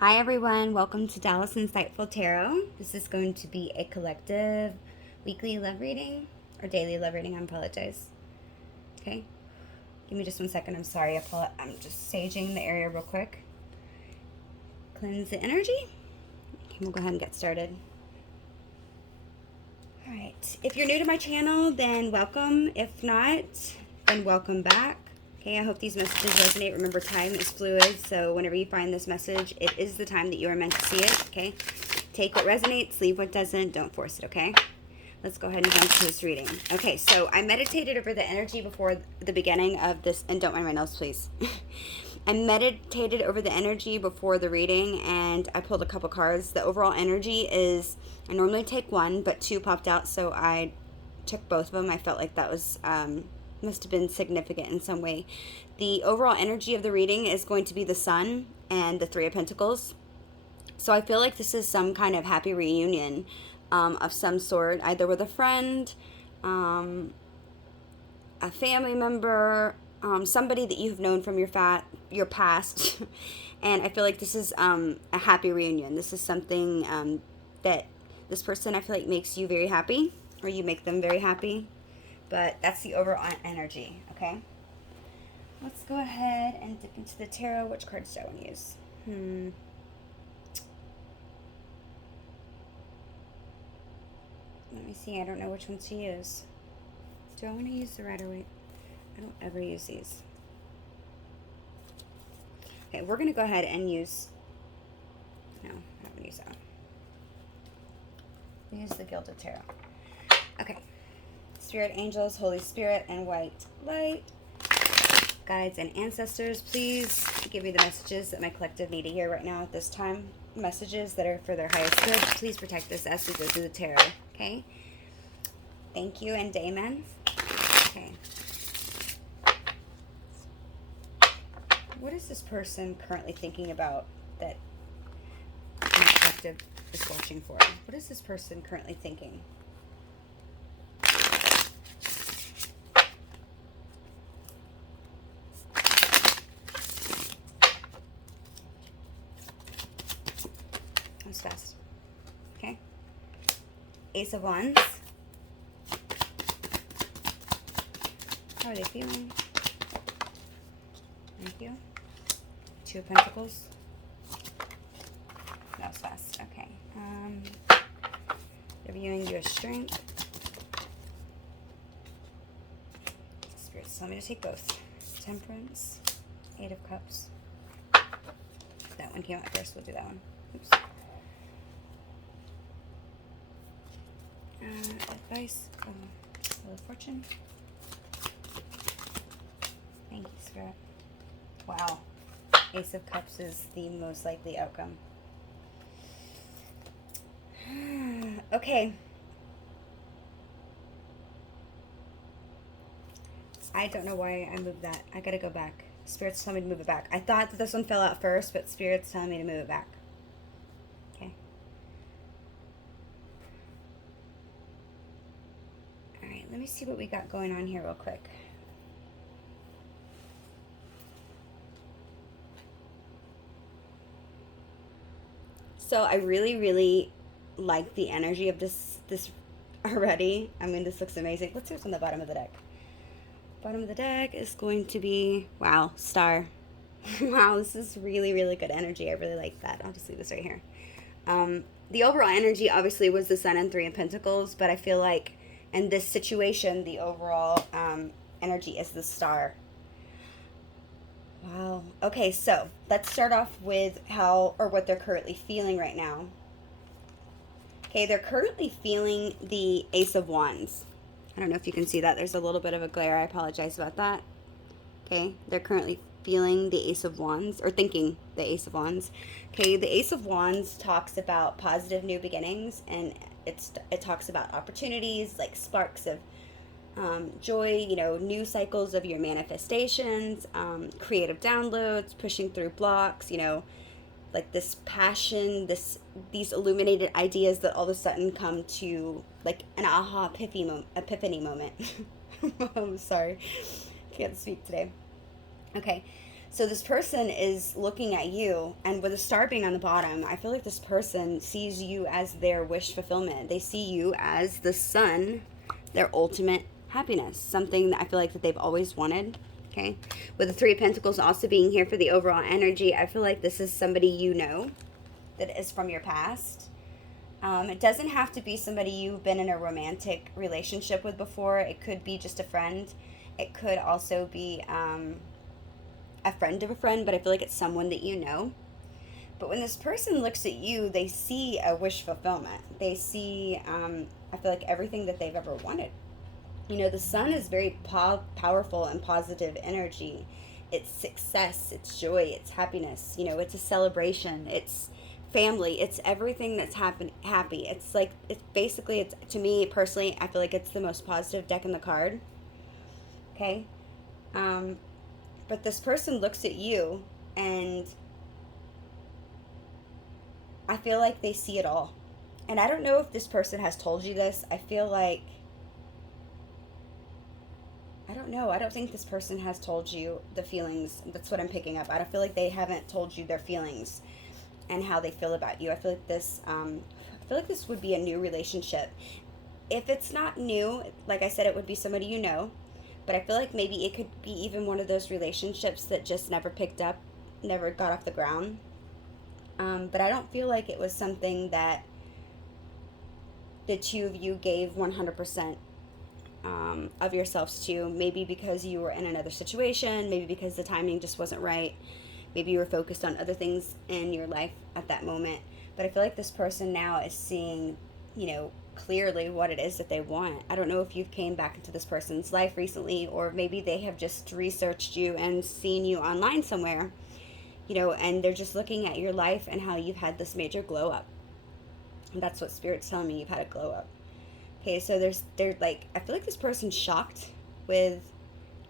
Hi everyone, welcome to Dallas Insightful Tarot. This is going to be a collective weekly love reading, or daily love reading, I apologize. Okay, give me just 1 second, I'm sorry, I'm just saging the area real quick. Cleanse the energy. Okay, we'll go ahead and get started. Alright, if you're new to my channel, then welcome. If not, then welcome back. Okay, I hope these messages resonate. Remember, time is fluid, so whenever you find this message, it is the time that you are meant to see it, okay? Take what resonates, leave what doesn't, don't force it, okay? Let's go ahead and jump to this reading. Okay, so I meditated over the energy before the beginning of this, and don't mind my nose, please. I meditated over the energy before the reading, and I pulled a couple cards. The overall energy is, I normally take one, but two popped out, so I took both of them. I felt like that was must have been significant in some way. The overall energy of the reading is going to be the Sun and the Three of Pentacles. So I feel like this is some kind of happy reunion of some sort, either with a friend, a family member, somebody that you've known from your past. And I feel like this is a happy reunion. This is something that this person, I feel like, makes you very happy, or you make them very happy. But that's the overall energy, okay? Let's go ahead and dip into the tarot. Which cards do I want to use? Let me see. I don't know which ones to use. Do I want to use the Rider-Waite? I don't ever use these. Okay, we're going to go ahead and use... No, I'm not going to use that one. We'll use the Gilded Tarot. Okay. Spirit angels, Holy Spirit, and white light. Guides and ancestors, please give me the messages that my collective need to hear right now at this time. Messages that are for their highest good. Please protect us as we go through the tarot, okay? Thank you and amen. Okay. What is this person currently thinking about that my collective is watching for? What is this person currently thinking? Fast. Okay. Ace of Wands. How are they feeling? Thank you. Two of Pentacles. That was fast. Okay. They're viewing you as strength. Spirit's telling me to take both. Temperance. Eight of Cups. That one came out first. We'll do that one. Oops. Advice, Wheel of Fortune. Thank you, Spirit. Wow. Ace of Cups is the most likely outcome. Okay. I don't know why I moved that. I gotta go back. Spirit's telling me to move it back. I thought that this one fell out first, but Spirit's telling me to move it back. Okay. Let me see what we got going on here real quick. So I really like the energy of this already. I mean, this looks amazing. Let's see what's on the bottom of the deck. Bottom of the deck is going to be, wow, Star. Wow, this is really good energy. I really like that. I'll just leave this right here. The overall energy obviously was the Sun and Three of Pentacles, but I feel like in this situation, the overall energy is the Star. Wow. Okay, so let's start off with what they're currently feeling right now. Okay, they're currently feeling the Ace of Wands. I don't know if you can see that. There's a little bit of a glare. I apologize about that. Okay, they're currently feeling the Ace of Wands, or thinking the Ace of Wands. Okay, the Ace of Wands talks about positive new beginnings, and it talks about opportunities, like sparks of joy, new cycles of your manifestations, creative downloads, pushing through blocks, like this passion, these illuminated ideas that all of a sudden come to like an aha epiphany moment. I'm sorry, can't speak today. Okay, So this person is looking at you, and with the star being on the bottom, I feel like this person sees you as their wish fulfillment. They see you as the sun, their ultimate happiness, something that I feel like that they've always wanted. Okay, with the Three of Pentacles also being here for the overall energy, I feel like this is somebody you know that is from your past. It doesn't have to be somebody you've been in a romantic relationship with before. It could be just a friend. It could also be a friend of a friend, but I feel like it's someone that you know. But when this person looks at you, they see a wish fulfillment. They see, I feel like, everything that they've ever wanted. You know, the sun is very powerful and positive energy. It's success, it's joy, it's happiness. You know, it's a celebration, it's family, it's everything that's happy. It's like, it's basically, it's, to me personally, I feel like it's the most positive deck in the card. Okay? But this person looks at you, and I feel like they see it all. And I don't know if this person has told you this. I feel like, I don't know. I don't think this person has told you the feelings. That's what I'm picking up. I don't feel like they haven't told you their feelings and how they feel about you. I feel like this would be a new relationship. If it's not new, like I said, it would be somebody you know. But I feel like maybe it could be even one of those relationships that just never picked up, never got off the ground. But I don't feel like it was something that the two of you gave 100% of yourselves to. Maybe because you were in another situation, maybe because the timing just wasn't right, maybe you were focused on other things in your life at that moment. But I feel like this person now is seeing, you know, clearly what it is that they want. I don't know if you've came back into this person's life recently, or maybe they have just researched you and seen you online somewhere, you know, and they're just looking at your life and how you've had this major glow up. And that's what Spirit's telling me, you've had a glow up. Okay, so they're like, I feel like this person's shocked with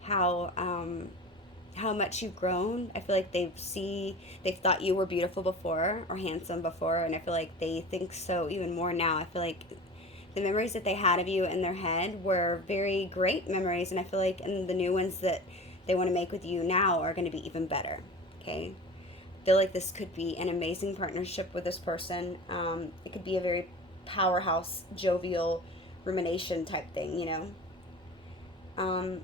how much you've grown. I feel like they've thought you were beautiful before or handsome before, and I feel like they think so even more now. I feel like the memories that they had of you in their head were very great memories, and I feel like the new ones that they want to make with you now are going to be even better. Okay, I feel like this could be an amazing partnership with this person. It could be a very powerhouse, jovial rumination type thing, you know.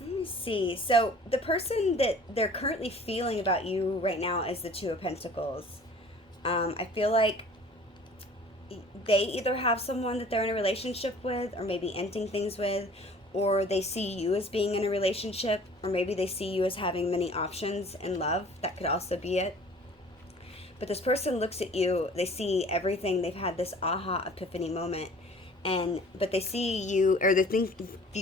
Let me see. So the person that they're currently feeling about you right now is the Two of Pentacles. I feel like they either have someone that they're in a relationship with, or maybe ending things with, or they see you as being in a relationship, or maybe they see you as having many options in love. That could also be it. But this person looks at you, they see everything, they've had this aha epiphany moment, but they see you, or the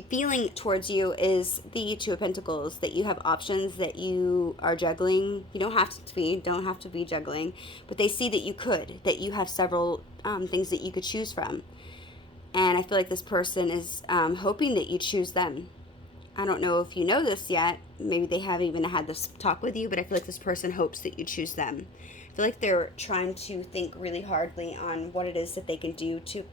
feeling towards you is the Two of Pentacles, that you have options, that you are juggling. You don't have to be juggling, but they see that you have several things that you could choose from. And I feel like this person is hoping that you choose them. I don't know if you know this yet. Maybe they haven't even had this talk with you, but I feel like this person hopes that you choose them. I feel like they're trying to think really hardly on what it is that they can do to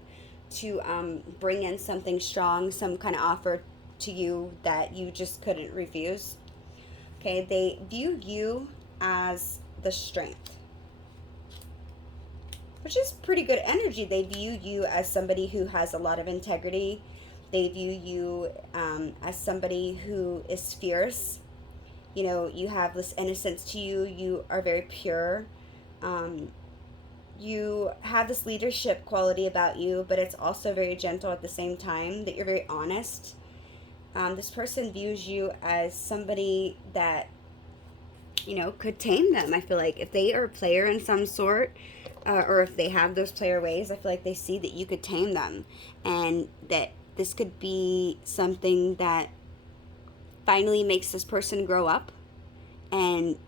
bring in something strong, some kind of offer to you that you just couldn't refuse. Okay, they view you as the strength, which is pretty good energy. They view you as somebody who has a lot of integrity. They view you as somebody who is fierce. You know, you have this innocence to you. You are very pure. You have this leadership quality about you, but it's also very gentle at the same time, that you're very honest. This person views you as somebody that, you know, could tame them. I feel like if they are a player in some sort, or if they have those player ways, I feel like they see that you could tame them, and that this could be something that finally makes this person grow up, and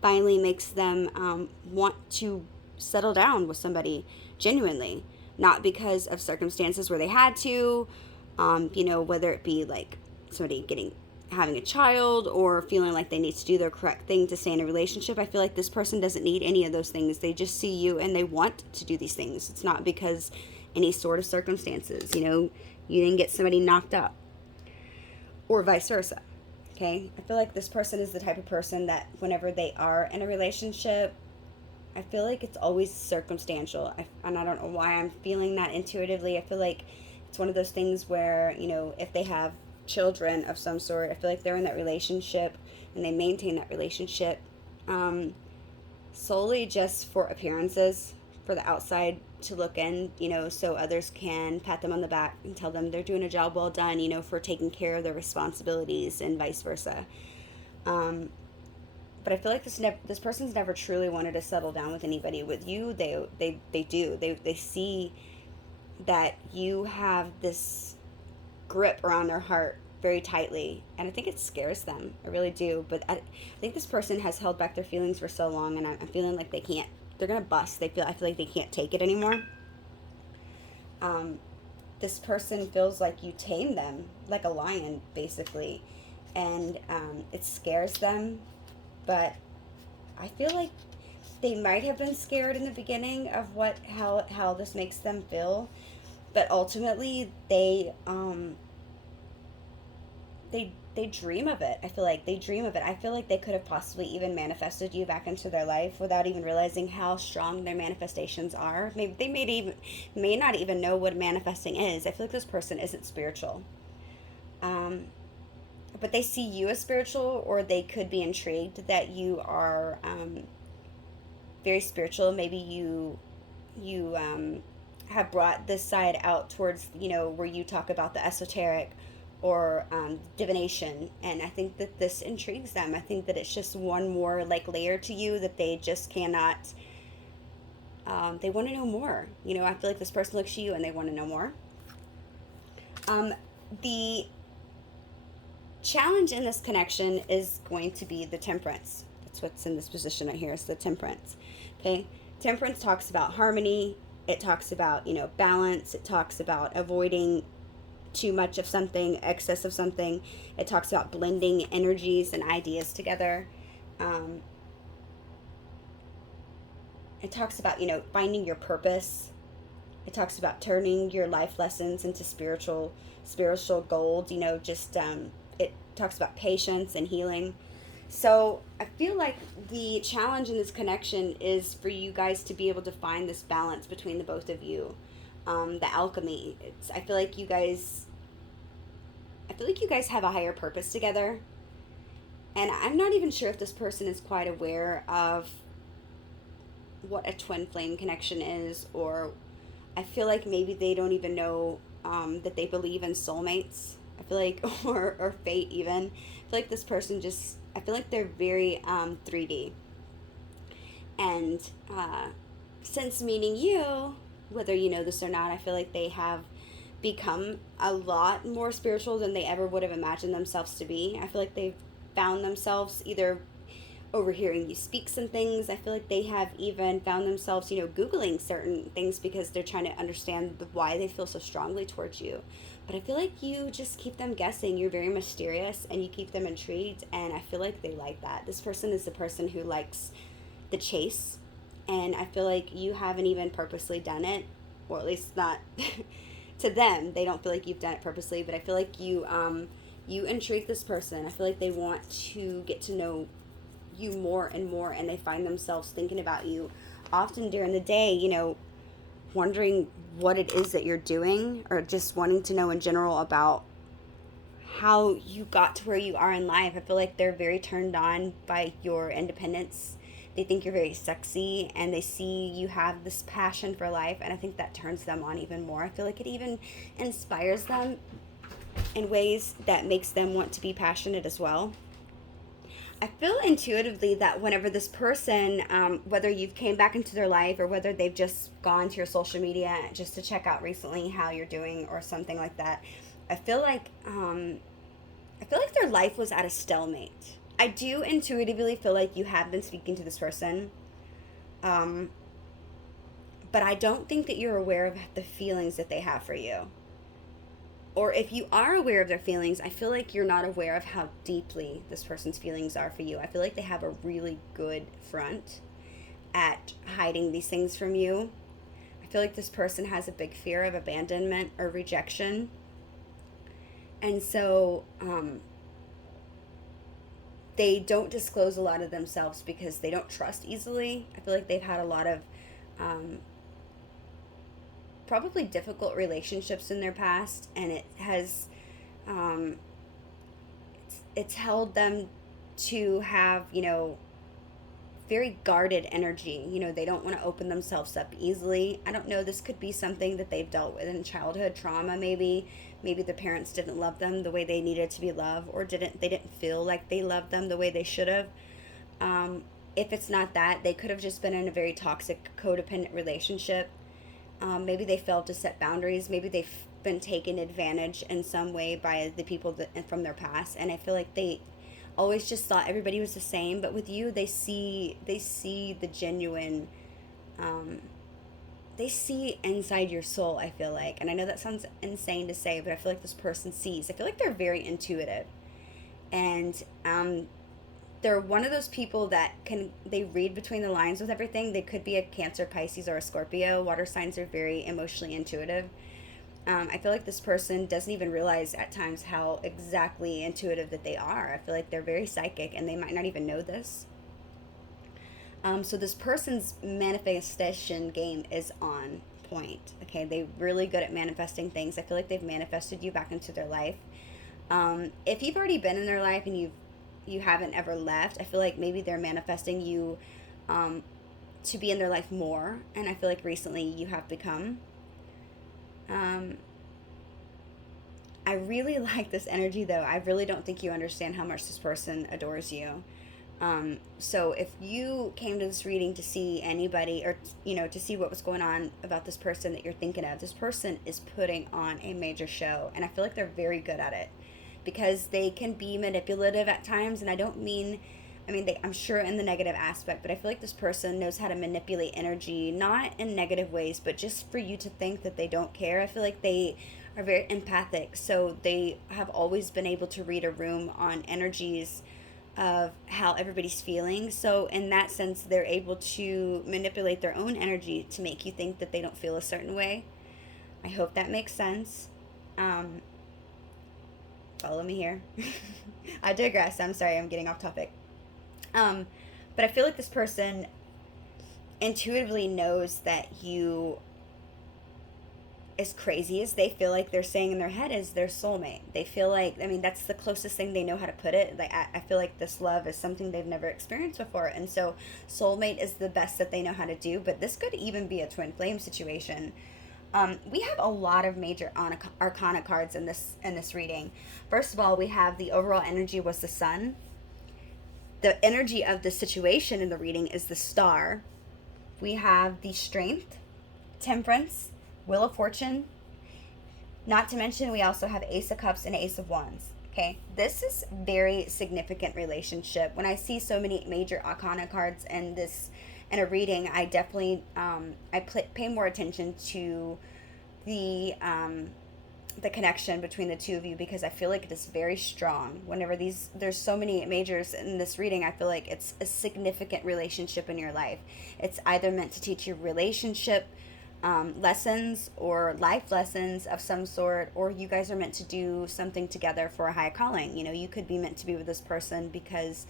finally makes them want to settle down with somebody genuinely, not because of circumstances where they had to, you know, whether it be like somebody having a child, or feeling like they need to do their correct thing to stay in a relationship. I feel like this person doesn't need any of those things. They just see you and they want to do these things. It's not because any sort of circumstances, you know, you didn't get somebody knocked up, or vice versa. Okay, I feel like this person is the type of person that whenever they are in a relationship, I feel like it's always circumstantial. And I don't know why I'm feeling that intuitively. I feel like it's one of those things where, if they have children of some sort, I feel like they're in that relationship and they maintain that relationship solely just for appearances, for the outside to look in, so others can pat them on the back and tell them they're doing a job well done, for taking care of their responsibilities and vice versa. But I feel like this person's never truly wanted to settle down with anybody. With you, they do. They see that you have this grip around their heart very tightly, and I think it scares them. I really do. But I think this person has held back their feelings for so long, and I'm feeling like they can't. They're gonna bust. I feel like they can't take it anymore. This person feels like you tame them like a lion, basically, and it scares them. But I feel like they might have been scared in the beginning of how this makes them feel, but ultimately they dream of it. I feel like they dream of it. I feel like they could have possibly even manifested you back into their life without even realizing how strong their manifestations are. Maybe they may not even know what manifesting is. I feel like this person isn't spiritual. But they see you as spiritual, or they could be intrigued that you are very spiritual. Maybe you have brought this side out towards, where you talk about the esoteric or divination, and I think that this intrigues them. I think that it's just one more like layer to you that they just cannot. They want to know more. I feel like this person looks at you and they want to know more. The challenge in this connection is going to be the temperance. That's what's in this position right here, is the temperance. Okay, temperance talks about harmony. It talks about balance. It talks about avoiding too much of something, excess of something. It talks about blending energies and ideas together. It talks about finding your purpose. It talks about turning your life lessons into spiritual gold. It talks about patience and healing. So I feel like the challenge in this connection is for you guys to be able to find this balance between the both of you. The alchemy. I feel like you guys have a higher purpose together. And I'm not even sure if this person is quite aware of what a twin flame connection is, or I feel like maybe they don't even know that they believe in soulmates. I feel like, or fate even. I feel like this person I feel like they're very 3D. And since meeting you, whether you know this or not, I feel like they have become a lot more spiritual than they ever would have imagined themselves to be. I feel like they've found themselves either overhearing you speak some things. I feel like they have even found themselves, Googling certain things because they're trying to understand why they feel so strongly towards you. But I feel like you just keep them guessing. You're very mysterious and you keep them intrigued, and I feel like they like that. This person is the person who likes the chase, and I feel like you haven't even purposely done it, or at least not to them. They don't feel like you've done it purposely, but I feel like you intrigue this person. I feel like they want to get to know you more and more, and they find themselves thinking about you often during the day, wondering what it is that you're doing, or just wanting to know in general about how you got to where you are in life. I feel like they're very turned on by your independence. They think you're very sexy, and they see you have this passion for life, and I think that turns them on even more. I feel like it even inspires them in ways that makes them want to be passionate as well. I feel intuitively that whenever this person, whether you've came back into their life or whether they've just gone to your social media just to check out recently how you're doing or something like that, I feel like their life was at a stalemate. I do intuitively feel like you have been speaking to this person, but I don't think that you're aware of the feelings that they have for you. Or if you are aware of their feelings, I feel like you're not aware of how deeply this person's feelings are for you. I feel like they have a really good front at hiding these things from you. I feel like this person has a big fear of abandonment or rejection. And so they don't disclose a lot of themselves because they don't trust easily. I feel like they've had a lot of probably difficult relationships in their past, and it has um, it's held them to have, very guarded energy. They don't want to open themselves up easily. I don't know, this could be something that they've dealt with in childhood trauma, maybe. Maybe the parents didn't love them the way they needed to be loved, or they didn't feel like they loved them the way they should have. Um, if it's not that, they could have just been in a very toxic, codependent relationship. Maybe they failed to set boundaries. Maybe they've been taken advantage in some way by the people from their past. And I feel like they always just thought everybody was the same. But with you, they see the genuine. They see inside your soul, I feel like. And I know that sounds insane to say, but I feel like this person sees. I feel like they're very intuitive. And they're one of those people that they read between the lines with everything. They could be a Cancer, Pisces, or a Scorpio. Water signs are very emotionally intuitive. I feel like this person doesn't even realize at times how exactly intuitive that they are. I feel like they're very psychic, and they might not even know this. So this person's manifestation game is on point. Okay, they're really good at manifesting things. I feel like they've manifested you back into their life. If you've already been in their life and you haven't ever left, I feel like maybe they're manifesting you to be in their life more. And I feel like recently you have become. I really like this energy, though. I really don't think you understand how much this person adores you. So if you came to this reading to see anybody, or to see what was going on about this person that you're thinking of, this person is putting on a major show, and I feel like they're very good at it, because they can be manipulative at times. And I don't mean, I'm sure in the negative aspect, but I feel like this person knows how to manipulate energy, not in negative ways, but just for you to think that they don't care. I feel like they are very empathic, so they have always been able to read a room on energies of how everybody's feeling. So in that sense, they're able to manipulate their own energy to make you think that they don't feel a certain way. I hope that makes sense. Follow me here. I digress. I'm sorry, I'm getting off topic. But I feel like this person intuitively knows that you, as crazy as they feel like they're saying in their head, is their soulmate. They feel like, that's the closest thing they know how to put it. Like, I feel like this love is something they've never experienced before. And so soulmate is the best that they know how to do. But this could even be a twin flame situation. We have a lot of major arcana cards in this reading. First of all, we have the overall energy was the sun. The energy of the situation in the reading is the star. We have the strength, temperance, wheel of fortune. Not to mention, we also have ace of cups and ace of wands. Okay, this is very significant relationship. When I see so many major arcana cards in a reading, I definitely pay more attention to the connection between the two of you, because I feel like it is very strong. Whenever there's so many majors in this reading, I feel like it's a significant relationship in your life. It's either meant to teach you relationship lessons or life lessons of some sort, or you guys are meant to do something together for a high calling. You could be meant to be with this person because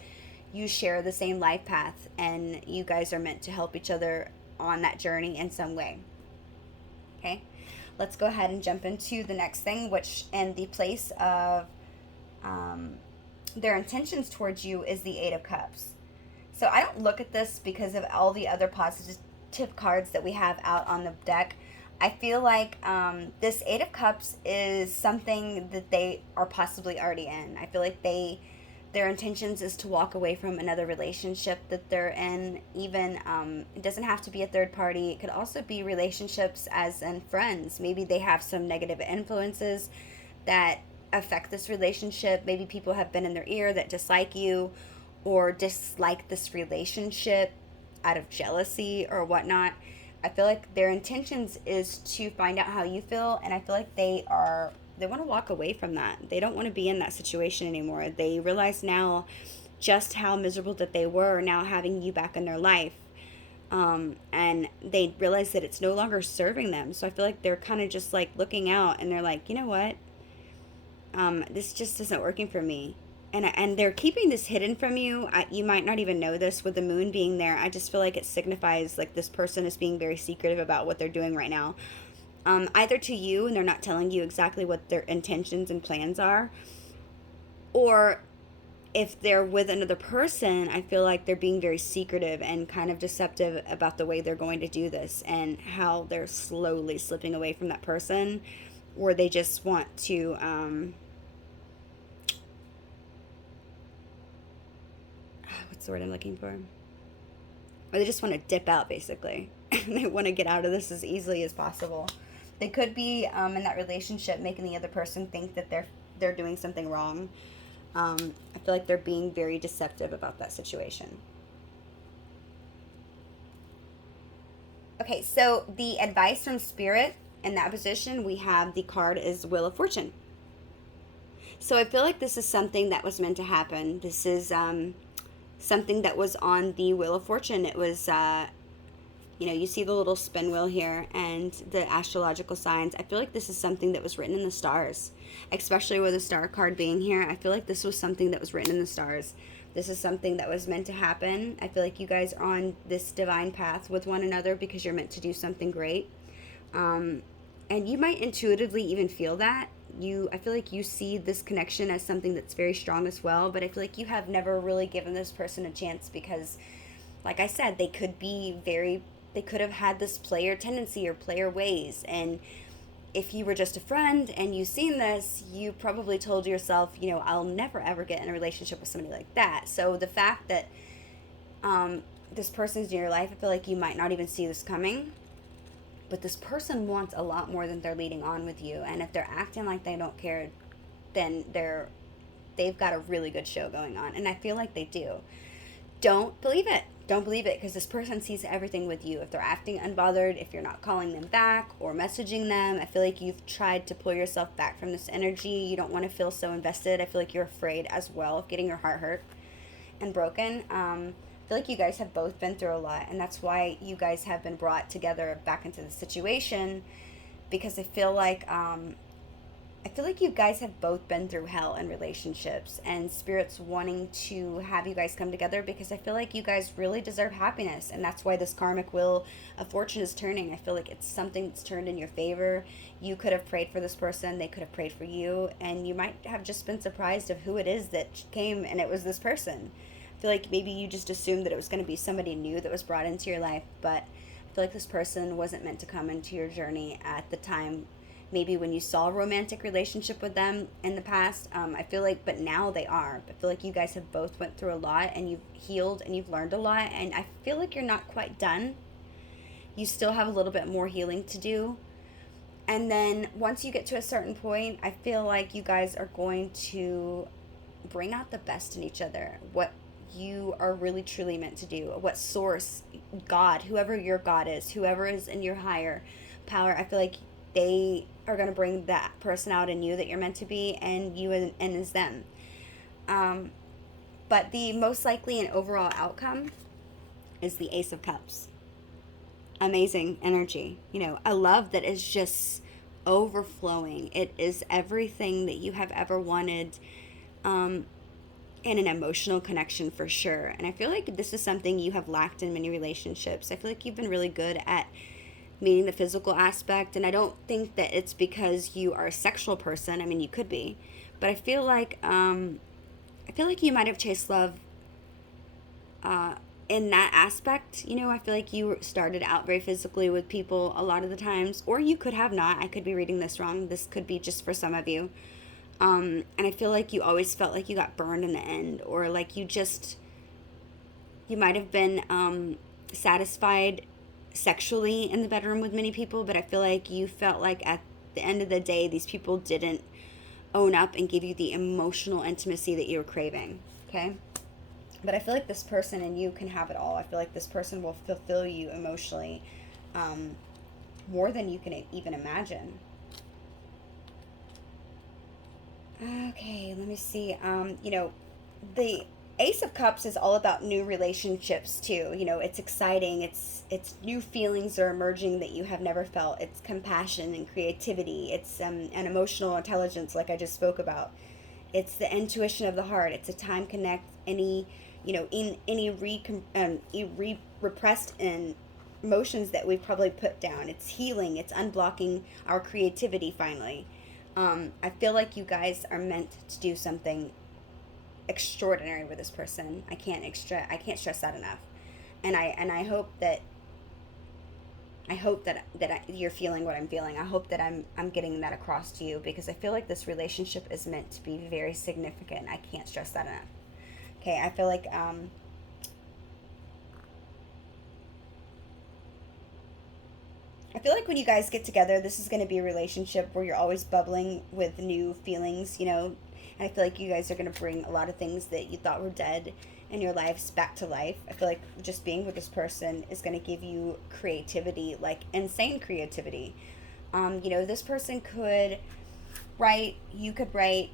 you share the same life path, and you guys are meant to help each other on that journey in some way. Okay, let's go ahead and jump into the next thing, which in the place of their intentions towards you is the Eight of Cups. So I don't look at this because of all the other positive cards that we have out on the deck. I feel like this Eight of Cups is something that they are possibly already in. I feel like their intentions is to walk away from another relationship that they're in. Even it doesn't have to be a third party. It could also be relationships as in friends. Maybe they have some negative influences that affect this relationship. Maybe people have been in their ear that dislike you or dislike this relationship out of jealousy or whatnot. I feel like their intentions is to find out how you feel, and I feel like they want to walk away from that. They don't want to be in that situation anymore. They realize now just how miserable that they were now having you back in their life. And they realize that it's no longer serving them. So I feel like they're kind of just like looking out, and they're like, you know what? This just isn't working for me. and they're keeping this hidden from you. You might not even know this with the moon being there. I just feel like it signifies like this person is being very secretive about what they're doing right now. Either to you and they're not telling you exactly what their intentions and plans are, or if they're with another person, I feel like they're being very secretive and kind of deceptive about the way they're going to do this and how they're slowly slipping away from that person, or they just want to what's the word I'm looking for? Or they just want to dip out, basically. They want to get out of this as easily as possible. They could be in that relationship making the other person think that they're doing something wrong. I feel like they're being very deceptive about that situation. Okay, so the advice from Spirit in that position, we have the card is Wheel of Fortune. So I feel like this is something that was meant to happen. This is something that was on the Wheel of Fortune. It was, you see the little spin wheel here and the astrological signs. I feel like this is something that was written in the stars, especially with the star card being here. I feel like this was something that was written in the stars. This is something that was meant to happen. I feel like you guys are on this divine path with one another because you're meant to do something great. And you might intuitively even feel that. I feel like you see this connection as something that's very strong as well, but I feel like you have never really given this person a chance because, like I said, they could have had this player tendency or player ways, and if you were just a friend and you seen this, you probably told yourself, I'll never ever get in a relationship with somebody like that. So the fact that this person's in your life, I feel like you might not even see this coming, but this person wants a lot more than they're leading on with you. And if they're acting like they don't care, then they've got a really good show going on. And I feel like they do. Don't believe it. Don't believe it, because this person sees everything with you. If they're acting unbothered, if you're not calling them back or messaging them, I feel like you've tried to pull yourself back from this energy. You don't want to feel so invested. I feel like you're afraid as well of getting your heart hurt and broken. I feel like you guys have both been through a lot, and that's why you guys have been brought together back into the situation, because I feel like you guys have both been through hell in relationships, and Spirit's wanting to have you guys come together because I feel like you guys really deserve happiness, and that's why this karmic wheel of fortune is turning. I feel like it's something that's turned in your favor. You could have prayed for this person, they could have prayed for you, and you might have just been surprised of who it is that came, and it was this person. I feel like maybe you just assumed that it was going to be somebody new that was brought into your life, but I feel like this person wasn't meant to come into your journey at the time. Maybe when you saw a romantic relationship with them in the past, I feel like, but now they are. I feel like you guys have both went through a lot, and you've healed and you've learned a lot, and I feel like you're not quite done. You still have a little bit more healing to do. And then once you get to a certain point, I feel like you guys are going to bring out the best in each other. What you are really truly meant to do. What source, God, whoever your God is, whoever is in your higher power, I feel like they are going to bring that person out in you that you're meant to be, and you and is them. But the most likely and overall outcome is the Ace of Cups. Amazing energy. A love that is just overflowing. It is everything that you have ever wanted, and an emotional connection for sure. And I feel like this is something you have lacked in many relationships. I feel like you've been really good at meeting the physical aspect, and I don't think that it's because you are a sexual person. I mean, you could be, but I feel like you might have chased love in that aspect. I feel like you started out very physically with people a lot of the times, or you could have not. I could be reading this wrong. This could be just for some of you. And I feel like you always felt like you got burned in the end, or like you might have been satisfied sexually in the bedroom with many people, but I feel like you felt like at the end of the day, these people didn't own up and give you the emotional intimacy that you were craving, okay? But I feel like this person and you can have it all. I feel like this person will fulfill you emotionally more than you can even imagine. Okay, let me see. The Ace of Cups is all about new relationships too. It's exciting. It's new feelings are emerging that you have never felt. It's compassion and creativity. It's an emotional intelligence, like I just spoke about. It's the intuition of the heart. It's a time connect any, in any repressed emotions that we've probably put down. It's healing. It's unblocking our creativity finally. I feel like you guys are meant to do something extraordinary with this person. I can't stress that enough. And I hope that you're feeling what I'm feeling. I hope that I'm getting that across to you, because I feel like this relationship is meant to be very significant. I can't stress that enough. Okay, I feel like when you guys get together, this is going to be a relationship where you're always bubbling with new feelings, and I feel like you guys are going to bring a lot of things that you thought were dead in your lives back to life. I feel like just being with this person is going to give you creativity, like insane creativity. This person could write, you could write,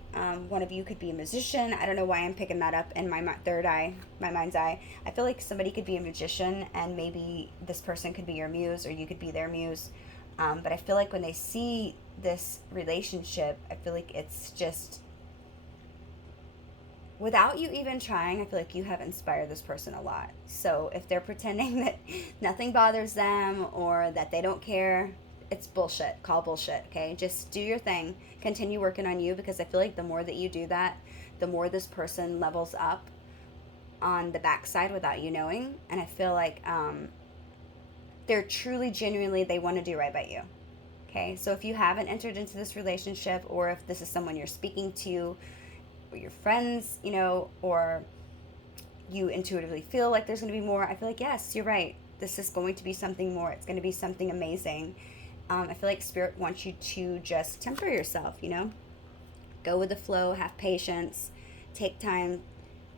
one of you could be a musician. I don't know why I'm picking that up in my third eye, my mind's eye. I feel like somebody could be a magician, and maybe this person could be your muse, or you could be their muse. But I feel like when they see this relationship, I feel like it's just, without you even trying, I feel like you have inspired this person a lot. So if they're pretending that nothing bothers them or that they don't care, it's bullshit. Call bullshit, okay? Just do your thing. Continue working on you, because I feel like the more that you do that, the more this person levels up on the backside without you knowing. And I feel like they're truly, genuinely, they want to do right by you. Okay? So if you haven't entered into this relationship, or if this is someone you're speaking to, or your friends, or you intuitively feel like there's going to be more, I feel like, yes, you're right. This is going to be something more. It's going to be something amazing. I feel like Spirit wants you to just temper yourself, go with the flow, have patience, take time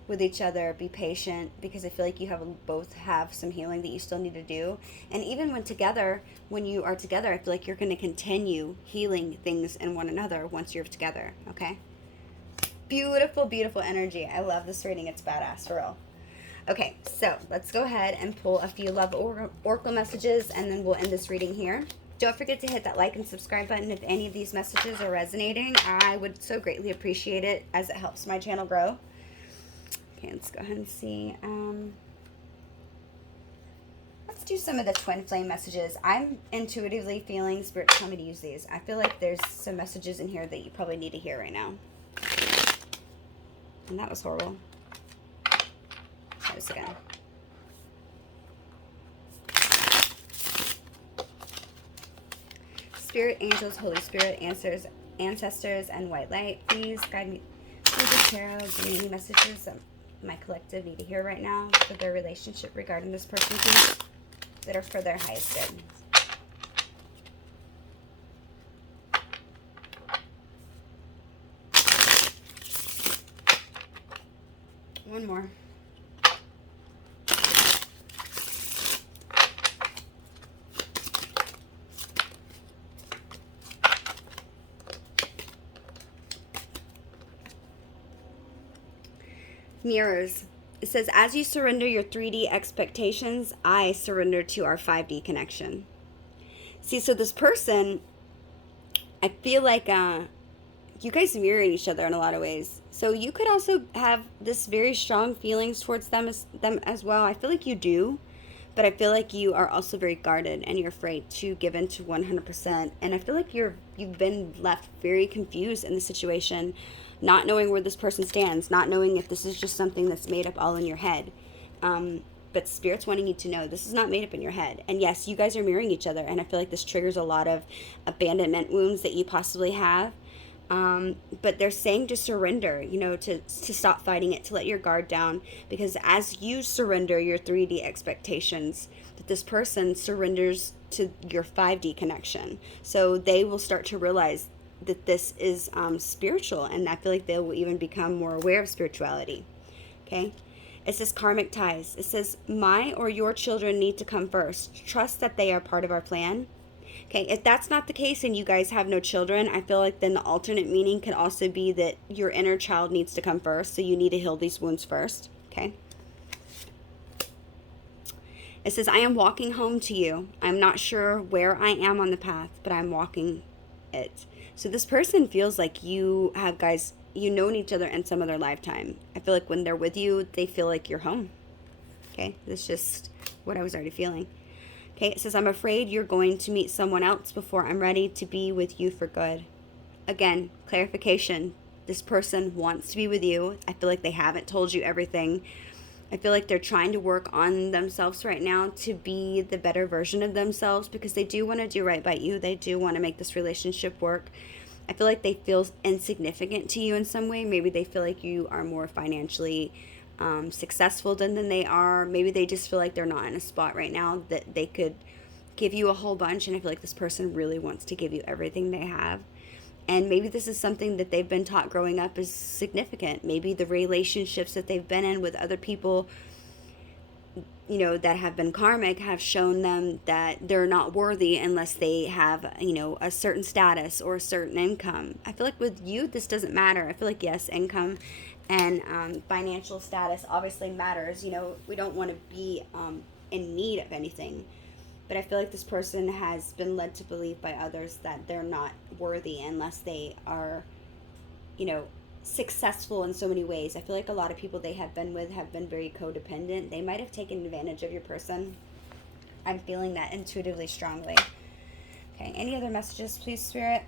with each other, be patient, because I feel like you both have some healing that you still need to do. And even when you are together, I feel like you're going to continue healing things in one another once you're together, okay? Beautiful, beautiful energy. I love this reading. It's badass, for real. Okay, so let's go ahead and pull a few love oracle messages, and then we'll end this reading here. Don't forget to hit that like and subscribe button if any of these messages are resonating. I would so greatly appreciate it, as it helps my channel grow. Okay, let's go ahead and see. Let's do some of the twin flame messages. I'm intuitively feeling Spirit tell me to use these. I feel like there's some messages in here that you probably need to hear right now. And that was horrible. Try this again. Spirit, angels, Holy Spirit, ancestors, and white light, please guide me through the tarot. Give me any messages that my collective need to hear right now for their relationship regarding this person, please, that are for their highest good. One more. Mirrors. It says, as you surrender your 3D expectations, I surrender to our 5D connection. See, so this person, I feel like you guys mirror each other in a lot of ways. So you could also have this very strong feelings towards them as well. I feel like you do, but I feel like you are also very guarded, and you're afraid to give in to 100%. And I feel like you've been left very confused in the situation, not knowing where this person stands, not knowing if this is just something that's made up all in your head. But Spirit's wanting you to know this is not made up in your head. And yes, you guys are mirroring each other, and I feel like this triggers a lot of abandonment wounds that you possibly have. But they're saying to surrender, to stop fighting it, to let your guard down, because as you surrender your 3D expectations, that this person surrenders to your 5D connection. So they will start to realize that this is spiritual, and I feel like they will even become more aware of spirituality. Okay? It says karmic ties. It says, my or your children need to come first. Trust that they are part of our plan. Okay, if that's not the case and you guys have no children, I feel like then the alternate meaning could also be that your inner child needs to come first, so you need to heal these wounds first. Okay? It says, I am walking home to you. I'm not sure where I am on the path, but I'm walking it. So this person feels like you have guys you known each other in some other lifetime. I feel like when they're with you, they feel like you're home. Okay, that's just what I was already feeling. Okay, it says, I'm afraid you're going to meet someone else before I'm ready to be with you for good. Again, clarification. This person wants to be with you. I feel like they haven't told you everything. I feel like they're trying to work on themselves right now to be the better version of themselves, because they do want to do right by you. They do want to make this relationship work. I feel like they feel insignificant to you in some way. Maybe they feel like you are more financially successful than they are. Maybe they just feel like they're not in a spot right now that they could give you a whole bunch. And I feel like this person really wants to give you everything they have. And maybe this is something that they've been taught growing up is significant. Maybe the relationships that they've been in with other people, you know, that have been karmic, have shown them that they're not worthy unless they have, you know, a certain status or a certain income. I feel like with you, this doesn't matter. I feel like, yes, income and financial status obviously matters. You know, we don't want to be in need of anything. But I feel like this person has been led to believe by others that they're not worthy unless they are, you know, successful in so many ways. I feel like a lot of people they have been with have been very codependent. They might have taken advantage of your person. I'm feeling that intuitively strongly. Okay, any other messages, please, Spirit,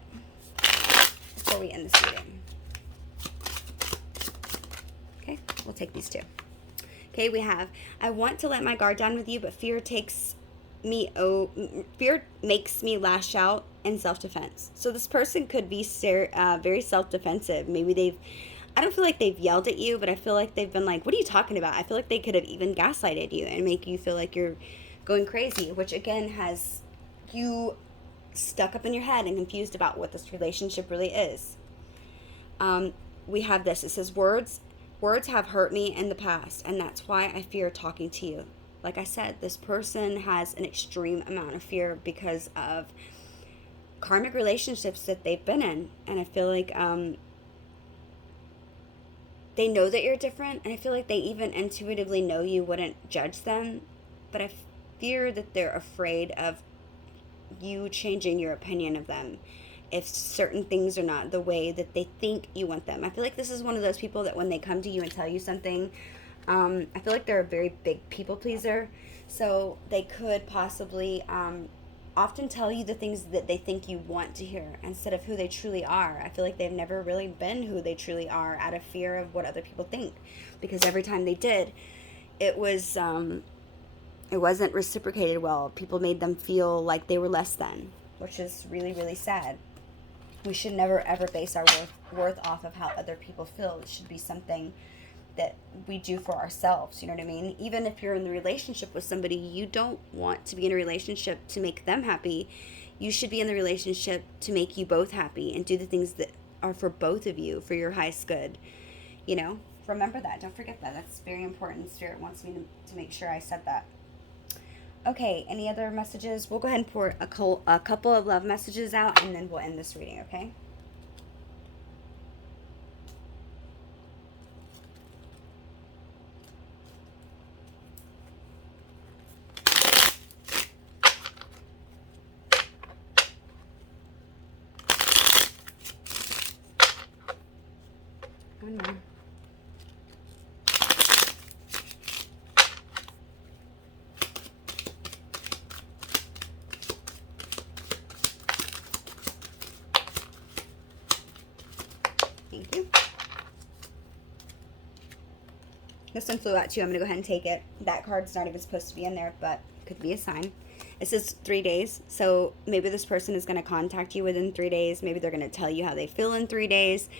before we end this reading? Okay, we'll take these two. Okay, we have, I want to let my guard down with you, but fear makes me lash out in self-defense. So this person could be very self-defensive. Maybe I don't feel like they've yelled at you, but I feel like they've been like, what are you talking about? I feel like they could have even gaslighted you and make you feel like you're going crazy, which again has you stuck up in your head and confused about what this relationship really is. We have this. It says, words have hurt me in the past, and that's why I fear talking to you. Like I said, this person has an extreme amount of fear because of karmic relationships that they've been in. And I feel like they know that you're different. And I feel like they even intuitively know you wouldn't judge them. But I fear that they're afraid of you changing your opinion of them if certain things are not the way that they think you want them. I feel like this is one of those people that when they come to you and tell you something, I feel like they're a very big people pleaser, so they could possibly often tell you the things that they think you want to hear instead of who they truly are. I feel like they've never really been who they truly are out of fear of what other people think, because every time they did, it wasn't reciprocated well. People made them feel like they were less than, which is really, really sad. We should never ever base our worth off of how other people feel. It should be something that we do for ourselves, you know what I mean? Even if you're in the relationship with somebody, you don't want to be in a relationship to make them happy. You should be in the relationship to make you both happy and do the things that are for both of you, for your highest good. You know, remember that. Don't forget that. That's very important. Spirit wants me to make sure I said that. Okay, any other messages? We'll go ahead and pour a couple of love messages out, and then we'll end this reading, okay? Oh no. Thank you. This one flew out too. I'm going to go ahead and take it. That card's not even supposed to be in there, but it could be a sign. It says 3 days. So maybe this person is going to contact you within 3 days. Maybe they're going to tell you how they feel in 3 days.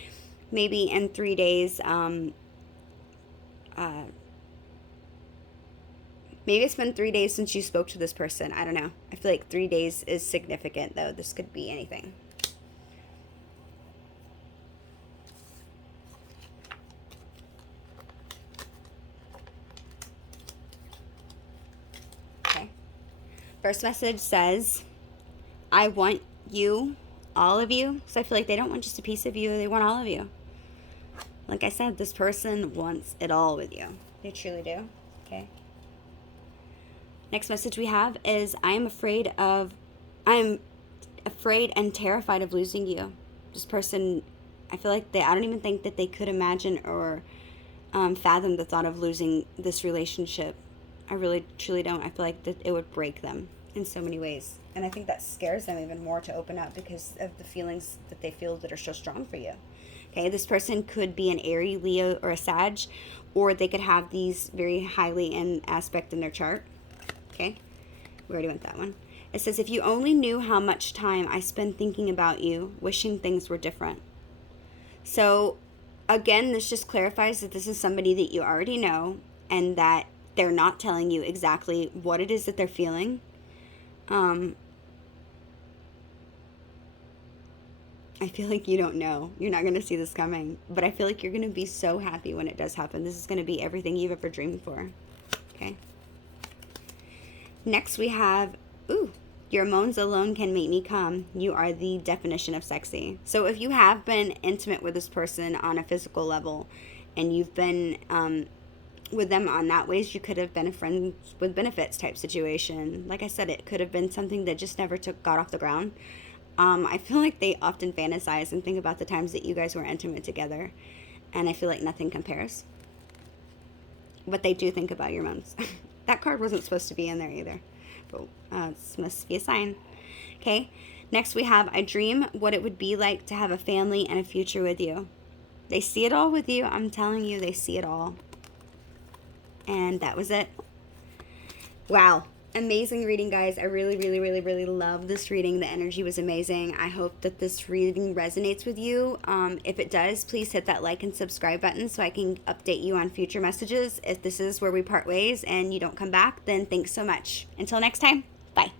Maybe in 3 days, maybe it's been 3 days since you spoke to this person. I don't know. I feel like 3 days is significant, though. This could be anything. Okay. First message says, I want you, all of you. So I feel like they don't want just a piece of you. They want all of you. Like I said, this person wants it all with you. They truly do. Okay. Next message we have is, I'm afraid and terrified of losing you. This person I feel like I don't even think that they could imagine or fathom the thought of losing this relationship. I really, truly don't. I feel like that it would break them in so many ways. And I think that scares them even more to open up because of the feelings that they feel that are so strong for you. Okay, this person could be an Aries, Leo, or a Sag, or they could have these very highly in aspect in their chart. Okay, we already went that one. It says, if you only knew how much time I spend thinking about you, wishing things were different. So, again, this just clarifies that this is somebody that you already know and that they're not telling you exactly what it is that they're feeling. I feel like you don't know. You're not going to see this coming. But I feel like you're going to be so happy when it does happen. This is going to be everything you've ever dreamed for. Okay. Next we have, your moans alone can make me come. You are the definition of sexy. So if you have been intimate with this person on a physical level and you've been with them on that ways, you could have been a friend with benefits type situation. Like I said, it could have been something that just never got off the ground. I feel like they often fantasize and think about the times that you guys were intimate together. And I feel like nothing compares. But they do think about your moans. That card wasn't supposed to be in there either. But this must be a sign. Okay. Next we have, I dream what it would be like to have a family and a future with you. They see it all with you. I'm telling you, they see it all. And that was it. Wow. Amazing reading, guys. I really, really, really, really love this reading. The energy was amazing. I hope that this reading resonates with you. If it does, please hit that like and subscribe button so I can update you on future messages. If this is where we part ways and you don't come back, then thanks so much. Until next time, bye.